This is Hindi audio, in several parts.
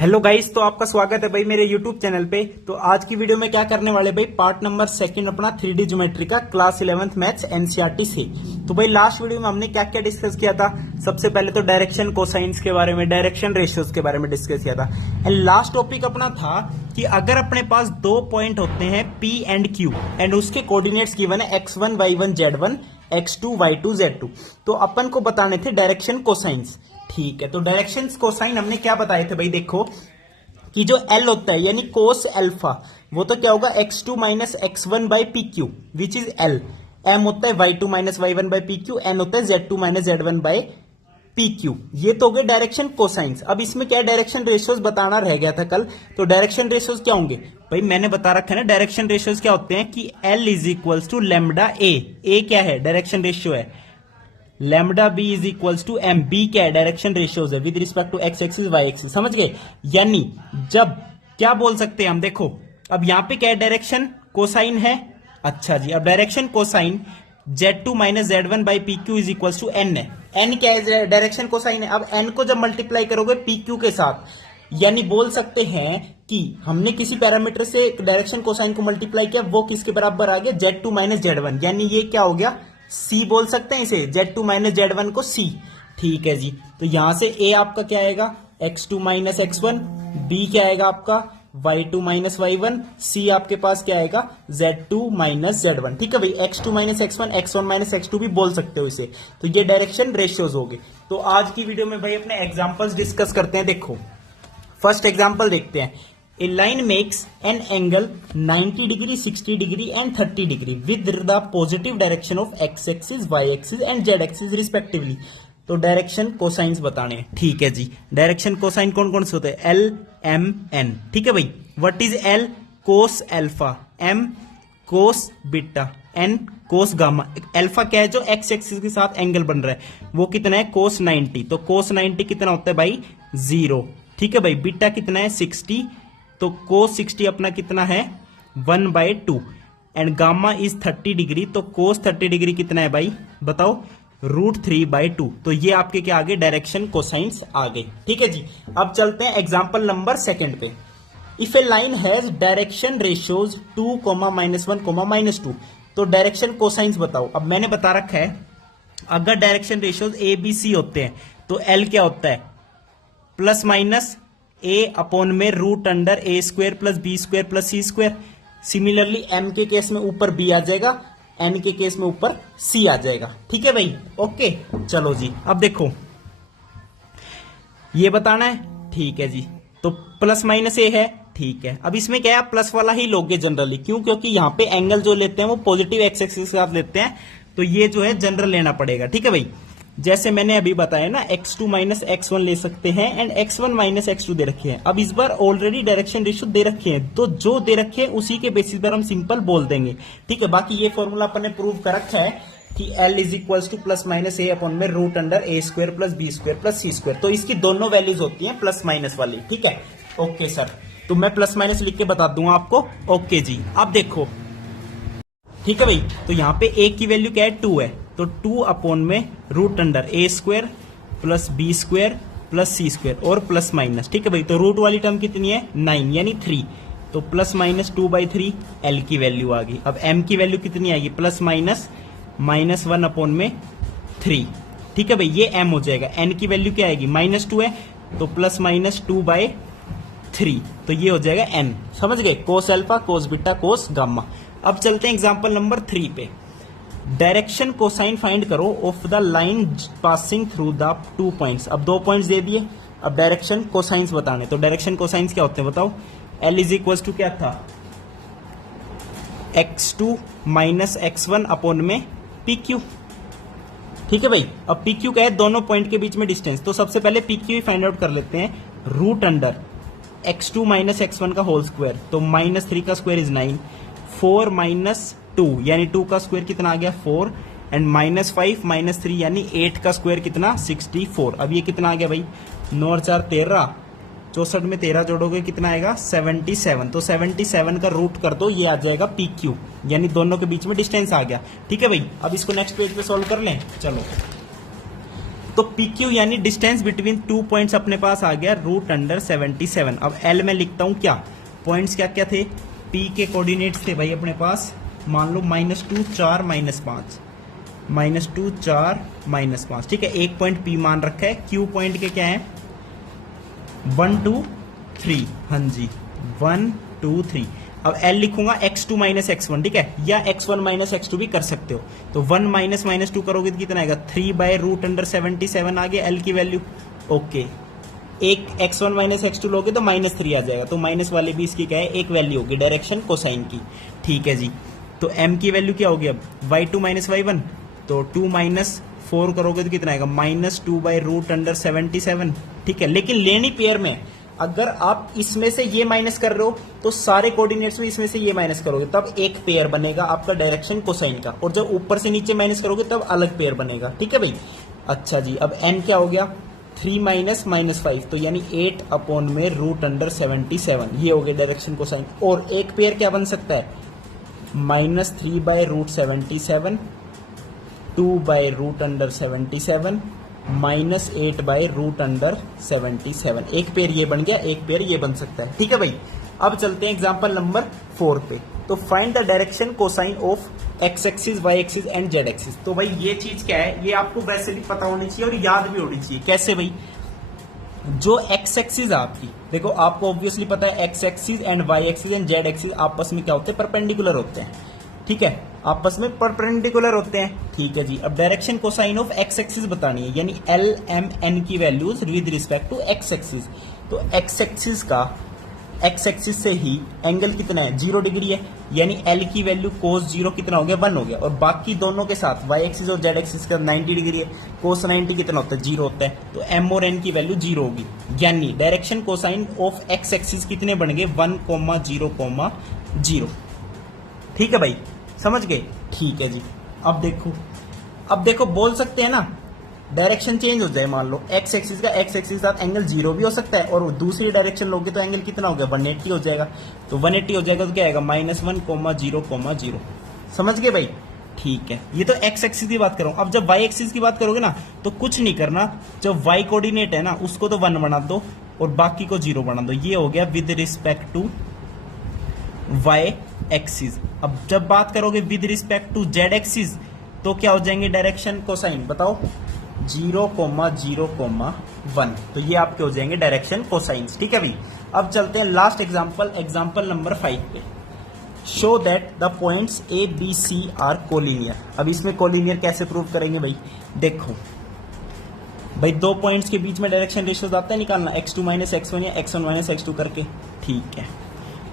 हेलो गाइस, तो आपका स्वागत है भाई मेरे यूट्यूब चैनल पे। तो आज की वीडियो में क्या करने वाले भाई, पार्ट नंबर 2 अपना 3D ज्योमेट्री का क्लास 11th मैथ्स एनसीईआरटी से। तो भाई लास्ट वीडियो में हमने क्या क्या डिस्कस किया था। सबसे पहले तो डायरेक्शन कोसाइंस के बारे में, डायरेक्शन रेशियोज के बारे में डिस्कस किया था। एंड लास्ट टॉपिक अपना था कि अगर अपने पास दो पॉइंट होते हैं P एंड Q एंड उसके कोऑर्डिनेट्स गिवन है x1 y1 z1 x2 y2 z2, तो अपन को बताने थे डायरेक्शन कोसाइंस। ठीक है, तो डायरेक्शन कोसाइन हमने क्या बताए थे भाई, देखो कि जो L होता है यानी कोस अल्फा, वो तो क्या होगा x2 minus x1 by p Q which is L। M होता है y2 minus y1 by p Q, N होता है z2 minus z1 by p Q. ये तो हो गए डायरेक्शन कोसाइंस। अब इसमें क्या डायरेक्शन रेशियोज बताना रह गया था कल। तो डायरेक्शन रेशियोज क्या होंगे भाई, मैंने बता रखा है ना। डायरेक्शन रेशियोज क्या होते हैं कि L is equals to lambda A क्या है, डायरेक्शन रेशियो है। Lambda B is equals to M, B क्या है, डायरेक्शन रेशियोज है with respect to X axis Y axis. समझ गए? यानी जब क्या बोल सकते हैं हम, देखो अब यहां पे क्या है, डायरेक्शन कोसाइन है। अच्छा जी, अब direction cosine z2 minus z1 by p q is equals to n है। एन क्या है, डायरेक्शन कोसाइन है। अब एन को जब मल्टीप्लाई करोगे पी क्यू के साथ, यानी बोल सकते हैं कि हमने किसी पैरामीटर से डायरेक्शन कोसाइन को मल्टीप्लाई किया, वो किसके बराबर आ गया, z2 माइनस z1, यानी ये क्या हो गया, C बोल सकते हैं इसे, z2 माइनस z1 को C। ठीक है जी, तो यहां से A आपका क्या आएगा, x2 माइनस x1, B क्या आएगा आपका y2 माइनस y1, C आपके पास क्या आएगा z2 माइनस z1। ठीक है भाई, x2 minus x1, x1 minus x2 भी बोल सकते हो इसे। तो ये डायरेक्शन रेशियोज हो गए। तो आज की वीडियो में भाई अपने एग्जांपल्स डिस्कस करते हैं। देखो फर्स्ट एग्जांपल देखते हैं। A line makes an angle 90 degree, 60 degree and 30 degree with the positive direction of x axis, y axis and z axis respectively। तो डायरेक्शन कोसाइंस बताने हैं। ठीक है जी, डायरेक्शन कोसाइन कौन कौन से होते हैं, L M N। ठीक है भाई, what is L, cos alpha, M cos beta, N cos gamma. Alpha क्या है, जो x एक्सिस के साथ एंगल बन रहा है, वो कितना है, कोस 90। तो कोस 90 कितना होता है भाई, 0। ठीक है भाई, बीटा कितना है, 60। तो कोस 60 अपना कितना है, 1/2। एंड गामा इज 30 डिग्री, तो कोस 30 डिग्री कितना है भाई, बताओ, √3/2। तो ये आपके क्या आ गए, डायरेक्शन कोसाइंस आ गए। ठीक है जी, अब चलते हैं एग्जांपल नंबर 2 पे। If A line has direction ratios 2, -1, -2, तो डायरेक्शन कोसाइंस बताओ। अब मैंने बता रखा है, अगर डायरेक्शन रेशियोज ABC होते हैं तो L क्या होता है, प्लस माइनस A अपॉन में √A² plus B² plus C²। Similarly M के केस में ऊपर B आ जाएगा, N के केस में ऊपर C आ जाएगा। ठीक है भाई, ओके चलो जी। अब देखो ये बताना है, ठीक है जी। तो प्लस माइनस A है, ठीक है। अब इसमें क्या है, प्लस वाला ही लोगे जनरली, क्यों, क्योंकि यहाँ पे एंगल जो लेते हैं वो पॉजिटिव एक्स एक्सिस के साथ लेते हैं, तो ये जो है जनरल लेना पड़ेगा। ठीक है भाई, जैसे मैंने अभी बताया ना, x2 माइनस x1 ले सकते हैं एंड x1 माइनस x2 दे रखे हैं। अब इस बार ऑलरेडी डायरेक्शन रेशियो दे रखे हैं, तो जो दे रखे हैं उसी के बेसिस पर हम सिंपल बोल देंगे। ठीक है, बाकी ये फॉर्मूला अपन ने प्रूव कर रखा है कि L is equals two plus minus A upon में √A² plus B² plus C²। तो इसकी दोनों वैल्यूज होती हैं प्लस माइनस वाली। ठीक है, ओके सर, तो मैं प्लस माइनस लिख के बता दूंगा आपको। ओके जी, अब देखो, ठीक है भाई, तो यहाँ पे A की वैल्यू क्या है, 2 है, तो 2 अपॉन में √A² plus B² plus C² और प्लस माइनस। ठीक है भाई, तो रूट वाली टर्म कितनी है, 9 यानी 3, तो प्लस माइनस 2/3 L की वैल्यू आ गई। अब M की वैल्यू कितनी आएगी, प्लस माइनस -1 अपॉन में 3। ठीक है भाई, ये M हो जाएगा। N की वैल्यू क्या आएगी, -2 है, तो प्लस माइनस 2/3, तो ये हो जाएगा N। समझ गए, cos alpha, cos beta, cos gamma. अब चलते हैं एग्जांपल नंबर 3 पे। डायरेक्शन कोसाइन फाइंड करो of the line passing through the 2 points. अब 2 पॉइंट्स दे दिए, अब डायरेक्शन कोसाइंस बताने। तो डायरेक्शन कोसाइंस क्या होते हैं बताओ, L इज इक्वल्स टू क्या था, x2 माइनस x1 अपॉन में PQ। ठीक है भाई, अब PQ क्या है, दोनों पॉइंट के बीच में डिस्टेंस। तो सबसे पहले PQ ही फाइंड आउट कर लेते हैं, √x2 माइनस x1 का होल स्क्वायर, तो -3 का स्क्वायर इज 9, 4 माइनस 2 यानी 2 का स्क्वायर कितना आ गया, 4, एंड -5 माइनस 3 यानी 8 का स्क्वायर कितना, 64। अब ये कितना आ गया भाई, 9 और 4 13, 64 में 13 जोड़ोगे कितना आएगा, 77। तो 77 का रूट कर दो, ये आ जाएगा PQ, यानी दोनों के बीच में डिस्टेंस आ गया। ठीक है भाई, अब इसको नेक्स्ट पेज पे सॉल्व कर लें। चलो, तो PQ यानी डिस्टेंस बिटवीन 2 पॉइंट्स अपने पास आ गया √77। अब L में लिखता हूं क्या, पॉइंट्स क्या क्या थे, P के कोऑर्डिनेट्स थे भाई अपने पास, मान लो -2 4 -5, -2 4 -5, ठीक है। एक पॉइंट P मान रखा है, Q पॉइंट के क्या है 1 2 3, हाँ जी 1 2 3। अब L लिखूंगा x2 - x1, ठीक है, या x1 - x2 भी कर सकते हो। तो 1 - -2 करोगे तो कितना आएगा 3/√77 आ गया L की वैल्यू। ओके, एक x1 - x2 लोगे तो -3 आ जाएगा, तो माइनस वाले भी इसकी क्या है एक वैल्यू होगी डायरेक्शन कोसाइन की, ठीक है जी। तो m की वैल्यू क्या होगी अब y2 - y1, तो 2 - 4 करोगे तो कितना आएगा -2/√77, ठीक है। लेकिन लेनी पेयर में, अगर आप इसमें से ये माइनस कर रहे हो तो सारे कोऑर्डिनेट्स में इसमें से ये माइनस करोगे तब एक पेयर बनेगा आपका डायरेक्शन कोसाइन का, और जब ऊपर से नीचे माइनस करोगे तब अलग पेयर बनेगा, ठीक है भाई। अच्छा जी, अब n क्या हो गया 3 - -5, तो यानी 8/√77, ये हो गया डायरेक्शन कोसाइन। और एक पेयर क्या बन सकता है -3/√77, 2/√77, -8/√77। एक पेयर ये बन गया, एक पेयर ये बन सकता है, ठीक है भाई। अब चलते हैं एग्जांपल नंबर 4 पे। तो find the direction cosine of x axis, y axis and z axis. तो भाई ये चीज क्या है, ये आपको वैसे भी पता होनी चाहिए और याद भी होनी चाहिए। कैसे भाई, जो x एक्सिस है आपकी, देखो आपको ऑब्वियसली पता है x axis and y axis and z axis आपस में क्या होते हैं, परपेंडिकुलर होते हैं, ठीक है, आपस में परपेंडिकुलर होते हैं, ठीक है जी। अब direction cosine of x axis बतानी है, यानी L M N की values with respect to x axis. तो x एक्सिस का, x एक्सिस से ही एंगल कितना है 0 डिग्री है, यानी L की वैल्यू cos 0 कितना हो गया 1 हो गया, और बाकी दोनों के साथ y एक्सिस और z एक्सिस का 90 डिग्री है, cos 90 कितना होता है 0 होता है, तो m और n की वैल्यू 0 होगी। यानी direction cosine of x axis कितने बन गए 1, 0, 0, ठीक है भाई, समझ गए, ठीक है जी। अब देखो बोल सकते हैं ना, डायरेक्शन चेंज हो जाए, मान लो x एक्सिस का x एक्सिस के साथ एंगल 0 भी हो सकता है, और दूसरी डायरेक्शन लोगे तो एंगल कितना हो गया 180 हो जाएगा, तो 180 हो जाएगा तो क्या आएगा -1, 0, 0। समझ गए भाई, ठीक है। ये तो x एक्सिस की बात कर रहा हूं। अब जब y एक्सिस की बात करोगे ना तो कुछ नहीं करना, जब y कोऑर्डिनेट है ना उसको तो 1 बना दो और बाकी को 0 बना दो, ये हो गया with respect to y axis. अब जब बात करोगे with respect to z axis तो क्या हो जाएंगे डायरेक्शन कोसाइन, बताओ 0, 0, 1, तो ये आपके हो जाएंगे डायरेक्शन कोसाइंस, ठीक है भाई। अब चलते हैं लास्ट एग्जांपल नंबर 5 पे। Show that the points A B C are collinear. अब इसमें कोलिनियर कैसे प्रूव करेंगे भाई, देखो भाई दो पॉइंट्स के बीच में डायरेक्शन रेशियोज आता है निकालना, x2 - x1 या x1 - x2 करके, ठीक है।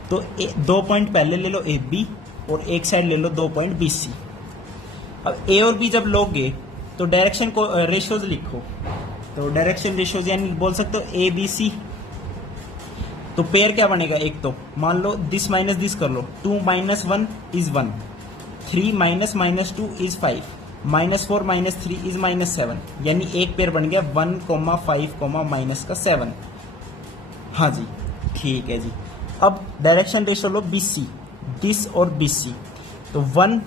तो दो पॉइंट पहले ले लो A B और एक साइड ले लो 2 पॉइंट B C। अब A और B जब लोगे तो डायरेक्शन को रेशियोज लिखो, तो डायरेक्शन रेशियोज यानी बोल सकते हो A B C। तो पेयर क्या बनेगा, एक तो मान लो दिस माइनस दिस कर लो, 2 - 1 इज 1, 3 - -2 इज 5, -4 - 3 इज -7, यानी एक पेयर बन गया 1, 5, -7। हाँ जी, ठीक है जी। अब direction ratio low BC, this और BC, तो 1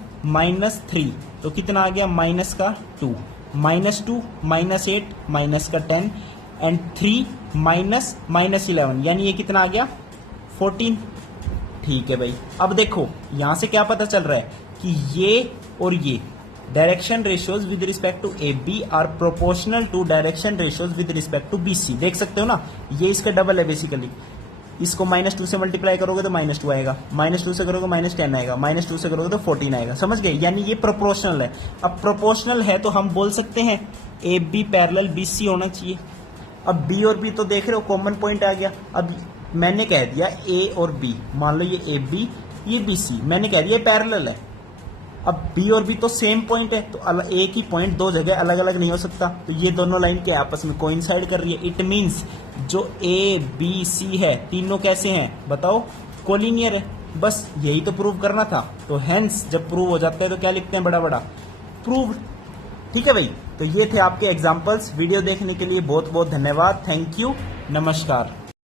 - 3 तो कितना आ गया -2, -2 -8 -10 एंड 3 -11, यानी ये कितना आ गया 14, ठीक है भाई। अब देखो यहां से क्या पता चल रहा है कि ये और ये direction ratios with respect to AB are proportional to direction ratios with respect to BC। देख सकते हो ना, ये इसका डबल है बेसिकली। इसको -2 से मल्टीप्लाई करोगे तो -2 आएगा, -2 से करोगे -10 आएगा, -2 से करोगे तो 14 आएगा, समझ गए, यानी ये प्रोपोर्शनल है। अब प्रोपोर्शनल है तो हम बोल सकते हैं AB पैरेलल BC होना चाहिए। अब B और B तो देख रहे हो कॉमन पॉइंट आ गया। अब मैंने कह दिया A और B, मान लो ये AB ये BC, मैंने कह दिया पैरेलल है। अब B और B तो सेम पॉइंट है, तो एक ही पॉइंट दो जगह अलग अलग नहीं हो सकता, तो ये दोनों लाइन के आपस में कोइंसाइड कर रही है। इट मींस जो A B C है तीनों कैसे हैं बताओ, कोलिनियर है। बस यही तो प्रूव करना था। तो हेंस जब प्रूव हो जाता है तो क्या लिखते हैं बड़ा बड़ा प्रूव, ठीक है भाई। तो ये थे आपके एग्जांपल्स। वीडियो देखने के लिए बहुत बहुत धन्यवाद, थैंक यू, नमस्कार।